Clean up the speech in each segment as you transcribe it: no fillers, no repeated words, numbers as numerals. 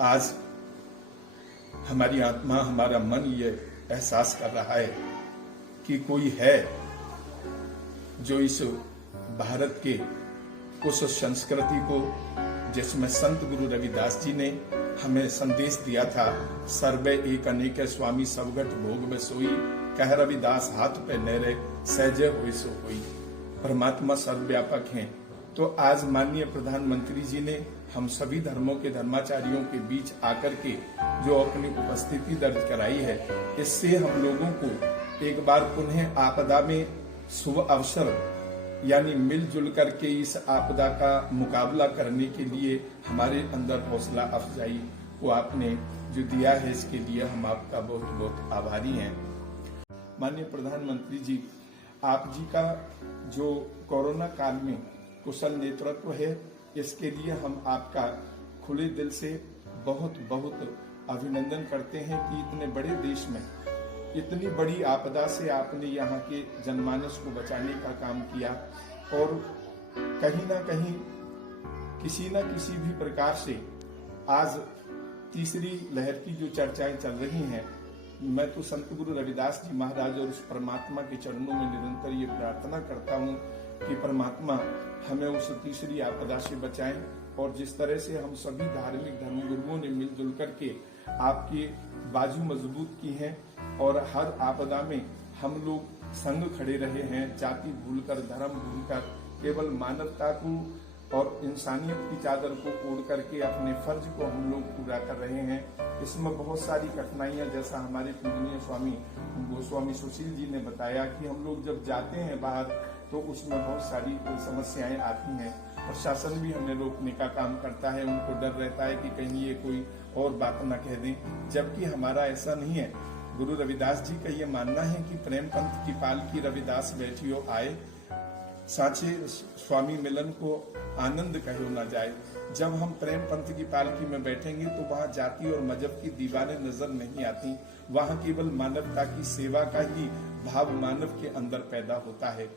आज हमारी आत्मा, हमारा मन ये एहसास कर रहा है कि कोई है जो इस भारत के उस संस्कृति को, जिसमें संत गुरु रविदास जी ने हमें संदेश दिया था, सर्वे एक अनेक स्वामी सबघट भोग में सोई, कह रविदास हाथ पे नहरे सहजे हुई सो हुई। परमात्मा सर्वव्यापक हैं। तो आज माननीय प्रधानमंत्री जी ने हम सभी धर्मों के धर्माचार्यों के बीच आकर के जो अपनी उपस्थिति दर्ज कराई है, इससे हम लोगों को एक बार पुनः आपदा में शुभ अवसर यानी मिलजुल करके इस आपदा का मुकाबला करने के लिए हमारे अंदर हौसला अफजाई को आपने जो दिया है, इसके लिए हम आपका बहुत बहुत आभारी हैं। माननीय प्रधानमंत्री जी, आप जी का जो कोरोना काल में कुशल नेतृत्व है, इसके लिए हम आपका खुले दिल से बहुत बहुत अभिनंदन करते हैं कि इतने बड़े देश में इतनी बड़ी आपदा से आपने यहाँ के जनमानस को बचाने का काम किया और कहीं ना कहीं किसी न किसी भी प्रकार से आज तीसरी लहर की जो चर्चाएं चल रही हैं, मैं तो संत गुरु रविदास जी महाराज और उस परमात्मा के चरणों में निरंतर ये प्रार्थना करता हूँ कि परमात्मा हमें उस तीसरी आपदा से बचाएं। और जिस तरह से हम सभी धार्मिक धर्मगुरुओं ने मिलजुल करके आपकी बाजू मजबूत की है और हर आपदा में हम लोग संग खड़े रहे हैं, जाति भूलकर, धर्म भूलकर, केवल मानवता को और इंसानियत की चादर को ओढ़ करके अपने फर्ज को हम लोग पूरा कर रहे हैं। इसमें बहुत सारी कठिनाइयां, जैसा हमारे पूजनीय स्वामी गोस्वामी सुशील जी ने बताया कि हम लोग जब जाते हैं बाहर तो उसमें बहुत सारी समस्याएं आती हैं। प्रशासन भी हमें रोकने का काम करता है, उनको डर रहता है कि कहीं ये कोई और बात न कह दें, जबकि हमारा ऐसा नहीं है। गुरु रविदास जी का ये मानना है कि प्रेम पंथ की पालकी रविदास बैठियो आए, साचे स्वामी मिलन को आनंद कहो न जाए। जब हम प्रेम पंथ की पालकी में बैठेंगे तो वहाँ जाति और मजहब की दीवारें नजर नहीं आती, वहाँ केवल मानवता की सेवा का ही भाव मानव के अंदर पैदा होता है।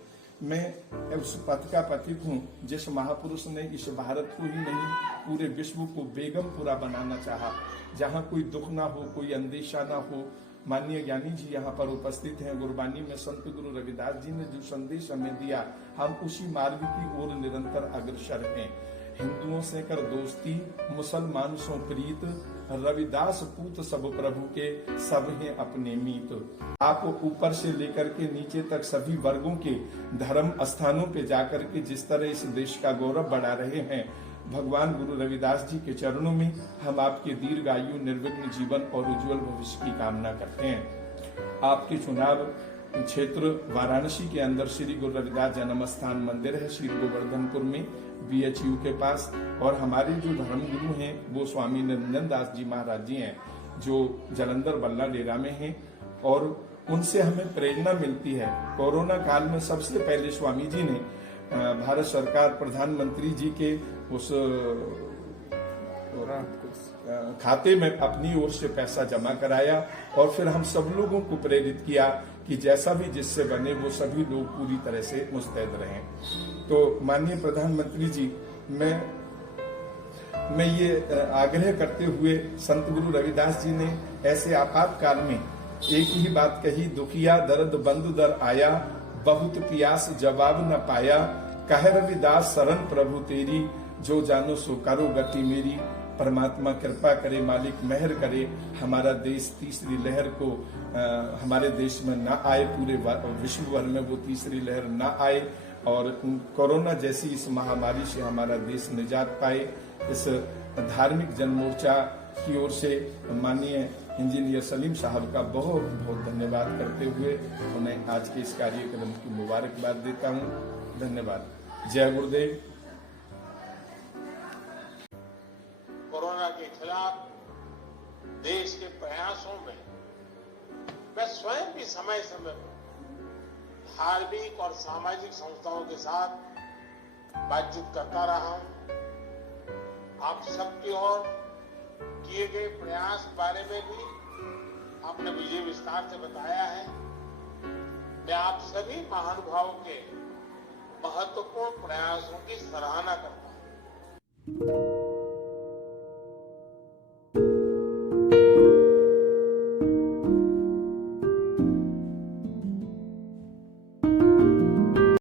मैं उस पथ का पथिक हूँ जिस महापुरुष ने इस भारत को ही नहीं पूरे विश्व को बेगमपुरा बनाना चाहा, जहाँ कोई दुख ना हो, कोई अंदेशा ना हो। माननीय ज्ञानी जी यहाँ पर उपस्थित हैं। गुरबानी में संत गुरु रविदास जी ने जो संदेश हमें दिया, हम उसी मार्ग की ओर निरंतर अग्रसर हैं। हिंदुओं से कर दोस्ती, मुसलमान सो प्रीत, रविदास पूत सब प्रभु के, सब हैं अपने मीत। आप ऊपर से लेकर के नीचे तक सभी वर्गों के धर्म स्थानों पे जाकर के जिस तरह इस देश का गौरव बढ़ा रहे हैं, भगवान गुरु रविदास जी के चरणों में हम आपके दीर्घायु, निर्विघ्न जीवन और उज्जवल भविष्य की कामना करते हैं। आपके चुनाव क्षेत्र वाराणसी के अंदर श्री गुरु रविदास जन्म स्थान मंदिर है, श्री गोवर्धनपुर में BHU के पास, और हमारे जो धर्मगुरु हैं वो स्वामी निरंजन दास जी महाराज जी हैं, जो जलंधर बल्ला डेरा में हैं, और उनसे हमें प्रेरणा मिलती है। कोरोना काल में सबसे पहले स्वामी जी ने भारत सरकार प्रधानमंत्री जी के उस खाते में अपनी ओर से पैसा जमा कराया और फिर हम सब लोगों को प्रेरित किया कि जैसा भी जिससे बने वो सभी लोग पूरी तरह से मुस्तैद रहें। तो माननीय प्रधानमंत्री जी, मैं ये आग्रह करते हुए, संत गुरु रविदास जी ने ऐसे आपातकाल में एक ही बात कही, दुखिया दर्द बंधु दर आया, बहुत प्यास जवाब न पाया, कह रविदास शरण प्रभु तेरी, जो जानो सो करो गति मेरी। परमात्मा कृपा करे, मालिक मेहर करे, हमारा देश तीसरी लहर को हमारे देश में ना आए, पूरे विश्व भर में वो तीसरी लहर ना आए और कोरोना जैसी इस महामारी से हमारा देश निजात पाए। इस धार्मिक जनमोर्चा की ओर से माननीय इंजीनियर सलीम साहब का बहुत बहुत धन्यवाद करते हुए उन्हें आज के इस कार्यक्रम की मुबारकबाद देता हूँ। धन्यवाद। जय गुरुदेव। कोरोना के खिलाफ देश के प्रयासों में मैं स्वयं भी समय समय पर धार्मिक और सामाजिक संस्थाओं के साथ बातचीत करता रहा हूं। आप सबकी ओर किए गए प्रयास बारे में भी आपने मुझे विस्तार से बताया है। मैं आप सभी महानुभावों के महत्वपूर्ण प्रयासों की सराहना करता हूं।